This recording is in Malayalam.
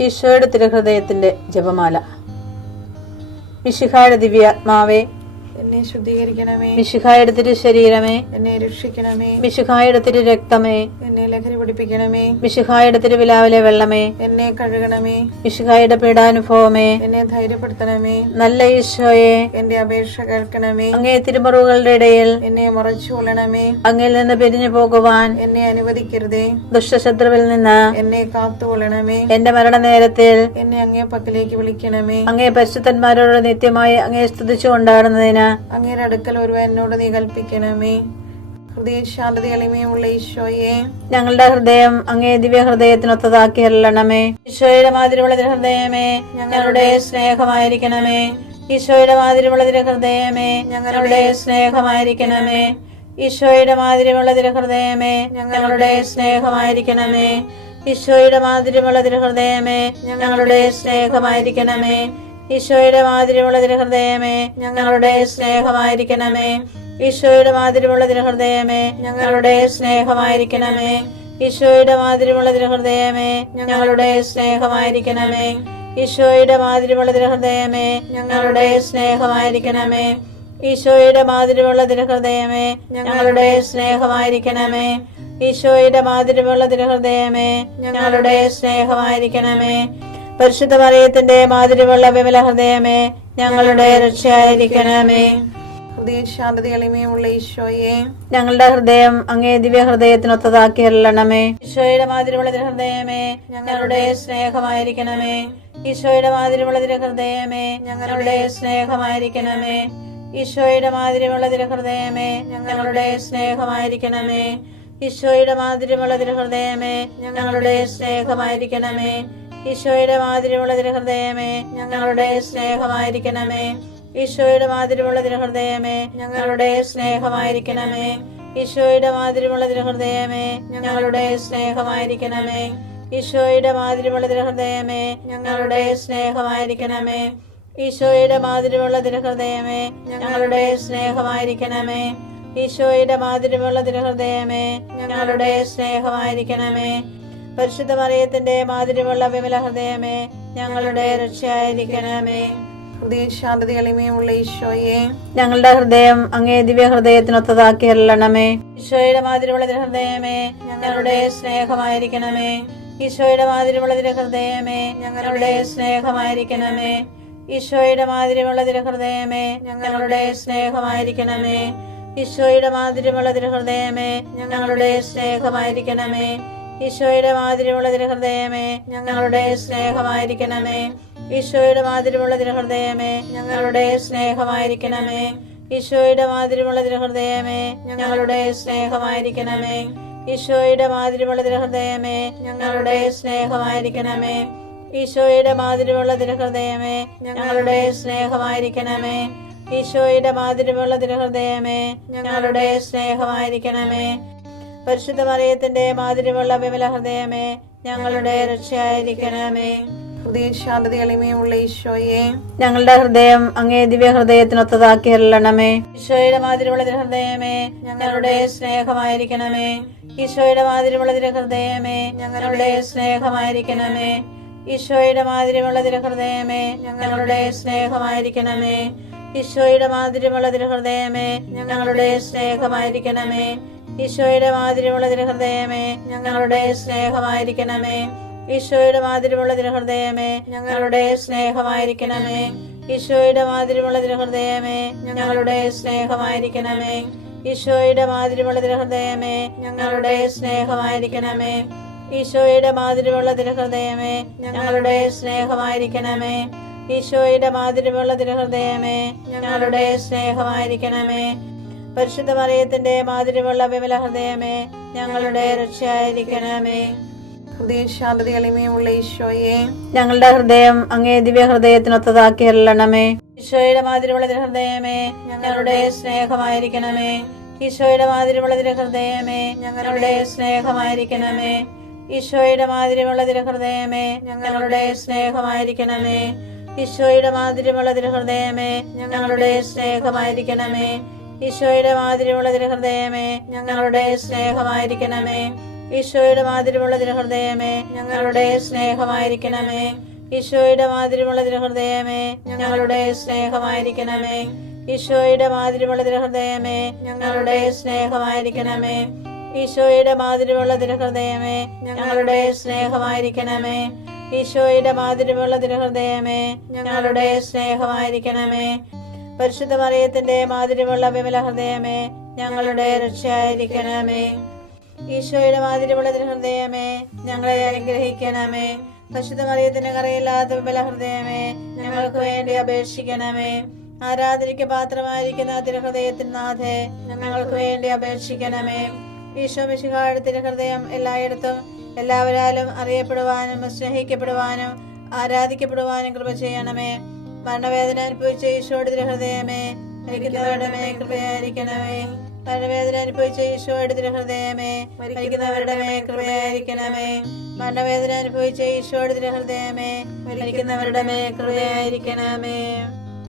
ഈശോയുടെ തിരുഹൃദയത്തിന്റെ ജപമാല. മിശിഹായുടെ ദിവ്യാത്മാവേ, എന്നെ ശുദ്ധീകരിക്കണമേ. മിശിഹായുടെ തിരു ശരീരമേ, എന്നെ രക്ഷിക്കണമേ. മിശിഹായുടെ തിരു രക്തമേ, എന്നെ ലഹരി പിടിപ്പിക്കണമേ. മിശിഹായുടെ തിരുവിലാവിലെ വെള്ളമേ, എന്നെ കഴുകണമേ. മിശിഹായുടെ പീഡാനുഭവമേ, എന്നെ ധൈര്യപ്പെടുത്തണമേ. നല്ല ഈശോയെ, എന്റെ അപേക്ഷ കേൾക്കണമേ. അങ്ങേ തിരുമുറിവുകളുടെ ഇടയിൽ എന്നെ മറച്ചു കൊള്ളണമേ. അങ്ങിൽ നിന്ന് പിരിഞ്ഞു പോകുവാൻ എന്നെ അനുവദിക്കരുതേ. ദുഷ്ടശത്രുവിൽ നിന്ന് എന്നെ കാത്തുകൊള്ളണമേ. എന്റെ മരണനേരത്തിൽ എന്നെ അങ്ങേ പക്കലേക്ക് വിളിക്കണമേ. അങ്ങേ പരിശുദ്ധന്മാരോട് നിത്യമായി അങ്ങേ സ്തുതിച്ചു കൊണ്ടാടുന്നതിന് അങ്ങയുടെ അടുക്കൽ ഒരുവൻ എന്നോട് നീ കൽപ്പിക്കണമേ. ഹൃദയശാന്തത എളിമയുള്ള ഈശോയെ, ഞങ്ങളുടെ ഹൃദയം അങ്ങേ ദിവ്യ ഹൃദയത്തിനൊത്തതാക്കി അരുളണമേ. ഈശോയുടെ മാതിരിയുള്ള ഹൃദയമേ, ഞങ്ങളുടെ സ്നേഹമായിരിക്കണമേ. ഈശോയുടെ മാതിരിയുള്ള ഹൃദയമേ, ഞങ്ങളുടെ സ്നേഹമായിരിക്കണമേ. ഈശോയുടെ മാതിരിയുള്ള ഹൃദയമേ, ഞങ്ങളുടെ സ്നേഹമായിരിക്കണമേ. ഈശോയുടെ മാതിരിയുള്ള ഹൃദയമേ, ഞങ്ങളുടെ സ്നേഹമായിരിക്കണമേ. ഈശോയുടെ മാതിരിയുള്ള ഹൃദയമേ, ഞങ്ങളുടെ സ്നേഹമായിരിക്കണമേ. ഈശോയുടെ മാതിരിയുള്ള ഹൃദയമേ, ഞങ്ങളുടെ സ്നേഹമായിരിക്കണമേ. ഈശോയുടെ മാതിരിയുള്ള ഹൃദയമേ, ഞങ്ങളുടെ സ്നേഹമായിരിക്കണമേ. ഈശോയുടെ മാതിരിയുള്ള ഹൃദയമേ, ഞങ്ങളുടെ സ്നേഹമായിരിക്കണമേ. ഈശോയുടെ മാതിരിയുള്ള ഹൃദയമേ, ഞങ്ങളുടെ സ്നേഹമായിരിക്കണമേ. ഈശോയുടെ മാതിരിയുള്ള ഹൃദയമേ, ഞങ്ങളുടെ സ്നേഹമായിരിക്കണമേ. പരിശുദ്ധ മറിയത്തിന്റെ മാതിരിയുള്ള വിമല ഹൃദയമേ, ഞങ്ങളുടെ രക്ഷയായിരിക്കണമേ. ഹൃദയശാന്തത എളിമയുള്ള ഈശോയെ, ഞങ്ങളുടെ ഹൃദയം അങ്ങേ ദിവ്യ ഹൃദയത്തിനൊത്തതാക്കി അരുളണമേ. ഈശോയുടെ മാതിരിയുള്ള ഹൃദയമേ, ഞങ്ങളുടെ സ്നേഹമായിരിക്കണമേ. ഈശോയുടെ മാതിരിയുള്ള ഹൃദയമേ, ഞങ്ങളുടെ സ്നേഹമായിരിക്കണമേ. ഈശോയുടെ മാതിരിയുള്ള ഹൃദയമേ, ഞങ്ങളുടെ സ്നേഹമായിരിക്കണമേ. ഈശോയുടെ മാതിരിയുള്ള ഹൃദയമേ, ഞങ്ങളുടെ സ്നേഹമായിരിക്കണമേ. ഈശോയുടെ മാതിരിയുള്ള ഹൃദയമേ, ഞങ്ങളുടെ സ്നേഹമായിരിക്കണമേ. ഈശോയുടെ മാതിരിയുള്ള ഹൃദയമേ, ഞങ്ങളുടെ സ്നേഹമായിരിക്കണമേ. ഈശോയുടെ മാതിരിയുള്ള ഹൃദയമേ, ഞങ്ങളുടെ സ്നേഹമായിരിക്കണമേ. ഈശോയുടെ മാതിരിയുള്ള ഹൃദയമേ, ഞങ്ങളുടെ സ്നേഹമായിരിക്കണമേ. ഈശോയുടെ മാതിരിയുള്ള ഹൃദയമേ, ഞങ്ങളുടെ സ്നേഹമായിരിക്കണമേ. ഈശോയുടെ മാതിരിയുള്ള ഹൃദയമേ, ഞങ്ങളുടെ സ്നേഹമായിരിക്കണമേ. പരിശുദ്ധ മറിയത്തിന്റെ മാതിരിയുള്ള വിമല ഹൃദയമേ, ഞങ്ങളുടെ രക്ഷയായിരിക്കണമേ. ഹൃദയശാന്തത എളിമയുള്ള ഈശോയെ, ഞങ്ങളുടെ ഹൃദയം അങ്ങേ ദിവ്യ ഹൃദയത്തിനൊത്തതാക്കി അരുളണമേ. ഈശോയുടെ മാതിരിയുള്ള ഹൃദയമേ, ഞങ്ങളുടെ സ്നേഹമായിരിക്കണമേ. ഈശോയുടെ മാതിരിയുള്ള ഹൃദയമേ, ഞങ്ങളുടെ സ്നേഹമായിരിക്കണമേ. ഈശോയുടെ മാതിരിയുള്ള ഹൃദയമേ, ഞങ്ങളുടെ സ്നേഹമായിരിക്കണമേ. ഈശോയുടെ മാതിരിയുള്ള ഹൃദയമേ, ഞങ്ങളുടെ സ്നേഹമായിരിക്കണമേ. ഈശോയുടെ മാതിരിയുള്ള ഹൃദയമേ, ഞങ്ങളുടെ സ്നേഹമായിരിക്കണമേ. ഈശോയുടെ മാതിരിയുള്ള ഹൃദയമേ, ഞങ്ങളുടെ സ്നേഹമായിരിക്കണമേ. ഈശോയുടെ മാതിരിയുള്ള ഹൃദയമേ, ഞങ്ങളുടെ സ്നേഹമായിരിക്കണമേ. ഈശോയുടെ മാതിരിയുള്ള ഹൃദയമേ, ഞങ്ങളുടെ സ്നേഹമായിരിക്കണമേ. ഈശോയുടെ മാതിരിയുള്ള ഹൃദയമേ, ഞങ്ങളുടെ സ്നേഹമായിരിക്കണമേ. ഈശോയുടെ മാതിരിയുള്ള ഹൃദയമേ, ഞങ്ങളുടെ സ്നേഹമായിരിക്കണമേ. പരിശുദ്ധ മറിയത്തിന്റെ മാതിരിയുള്ള വിമല ഹൃദയമേ, ഞങ്ങളുടെ രക്ഷയായിരിക്കണമേ. ഹൃദയശാന്തത എളിമയുള്ള ഈശോയെ, ഞങ്ങളുടെ ഹൃദയം അങ്ങേ ദിവ്യ ഹൃദയത്തിനൊത്തതാക്കി അരുളണമേ. ഈശോയുടെ മാതിരിയുള്ള ഹൃദയമേ, ഞങ്ങളുടെ സ്നേഹമായിരിക്കണമേ. ഈശോയുടെ മാതിരിയുള്ള ഹൃദയമേ, ഞങ്ങളുടെ സ്നേഹമായിരിക്കണമേ. ഈശോയുടെ മാതിരിയുള്ള ഹൃദയമേ, ഞങ്ങളുടെ സ്നേഹമായിരിക്കണമേ. ഈശോയുടെ മാതിരിയുള്ള ഹൃദയമേ, ഞങ്ങളുടെ സ്നേഹമായിരിക്കണമേ. ഈശോയുടെ മാതിരിയുള്ള ഹൃദയമേ, ഞങ്ങളുടെ സ്നേഹമായിരിക്കണമേ. ഈശോയുടെ മാതിരിയുള്ള ഹൃദയമേ, ഞങ്ങളുടെ സ്നേഹമായിരിക്കണമേ. ഈശോയുടെ മാതിരിയുള്ള ഹൃദയമേ, ഞങ്ങളുടെ സ്നേഹമായിരിക്കണമേ. ഈശോയുടെ മാതിരിയുള്ള ഹൃദയമേ, ഞങ്ങളുടെ സ്നേഹമായിരിക്കണമേ. ഈശോയുടെ മാതിരിയുള്ള ഹൃദയമേ, ഞങ്ങളുടെ സ്നേഹമായിരിക്കണമേ. ഈശോയുടെ മാതിരിയുള്ള ഹൃദയമേ, ഞങ്ങളുടെ സ്നേഹമായിരിക്കണമേ. പരിശുദ്ധ മറിയത്തിന്റെ മാതിരിയുള്ള വിമല ഹൃദയമേ, ഞങ്ങളുടെ രക്ഷയായിരിക്കണമേ. ഹൃദയശാന്തത എളിമയുള്ള ഈശോയെ, ഞങ്ങളുടെ ഹൃദയം അങ്ങേ ദിവ്യ ഹൃദയത്തിനൊത്തതാക്കി അരുളണമേ. ഈശോയുടെ മാതിരിയുള്ള ഹൃദയമേ, ഞങ്ങളുടെ സ്നേഹമായിരിക്കണമേ. ഈശോയുടെ മാതിരിയുള്ള ഹൃദയമേ, ഞങ്ങളുടെ സ്നേഹമായിരിക്കണമേ. ഈശോയുടെ മാതിരിയുള്ള ഹൃദയമേ, ഞങ്ങളുടെ സ്നേഹമായിരിക്കണമേ. ഈശോയുടെ മാതിരിയുള്ള ഹൃദയമേ, ഞങ്ങളുടെ സ്നേഹമായിരിക്കണമേ. ഈശോയുടെ മാതിരിയുള്ള ഹൃദയമേ, ഞങ്ങളുടെ സ്നേഹമായിരിക്കണമേ. ഈശോയുടെ മാതിരിയുള്ള തിരുഹൃദയമേ ഞങ്ങളുടെ സ്നേഹമായിരിക്കണമേ. ഈശോയുടെ മാതിരിയുള്ള തിരുഹൃദയമേ ഞങ്ങളുടെ സ്നേഹമായിരിക്കണമേ. ഈശോയുടെ മാതിരിയുള്ള തിരുഹൃദയമേ ഞങ്ങളുടെ സ്നേഹമായിരിക്കണമേ. ഈശോയുടെ മാതിരിയുള്ള തിരുഹൃദയമേ ഞങ്ങളുടെ സ്നേഹമായിരിക്കണമേ. ഈശോയുടെ മാതിരിയുള്ള തിരുഹൃദയമേ ഞങ്ങളുടെ സ്നേഹമായിരിക്കണമേ. പരിശുദ്ധ മറിയത്തിന്റെ മാതിരിയുള്ള വിമല ഹൃദയമേ ഞങ്ങളുടെ രക്ഷയായിരിക്കണമേ. ഈശോയുടെ മാതിരിയുള്ള തിരുഹൃദയമേ ഞങ്ങളെ അനുഗ്രഹിക്കണമേ. പരിശുദ്ധ മറിയത്തിന്റെ കറയില്ലാത്ത വിമല ഹൃദയമേ ഞങ്ങൾക്ക് വേണ്ടി അപേക്ഷിക്കണമേ. ആരാധനയ്ക്ക് പാത്രമായിരിക്കുന്ന തിരുഹൃദയത്തിന് നാഥേ ഞങ്ങൾക്ക് വേണ്ടി അപേക്ഷിക്കണമേ. ഈശോ മിശിഹായുടെ തിരുഹൃദയം എല്ലായിടത്തും എല്ലാവരാലും അറിയപ്പെടുവാനും സ്നേഹിക്കപ്പെടുവാനും ആരാധിക്കപ്പെടുവാനും കൃപ ചെയ്യണമേ. മരണവേദന അനുഭവിച്ച ഈശോയുടെ തിരുഹൃദയമേ മരിക്കുന്നവരുടെ മേൽ കൃപയായിരിക്കണമേ. മരണവേദന അനുഭവിച്ച ഈശോയുടെ തിരുഹൃദയമേ മരിക്കുന്നവരുടെ മേൽ കൃപയായിരിക്കണമേ. മരണവേദന അനുഭവിച്ച ഈശോയുടെ തിരുഹൃദയമേ മരിക്കുന്നവരുടെ മേൽ കൃപയായിരിക്കണമേ.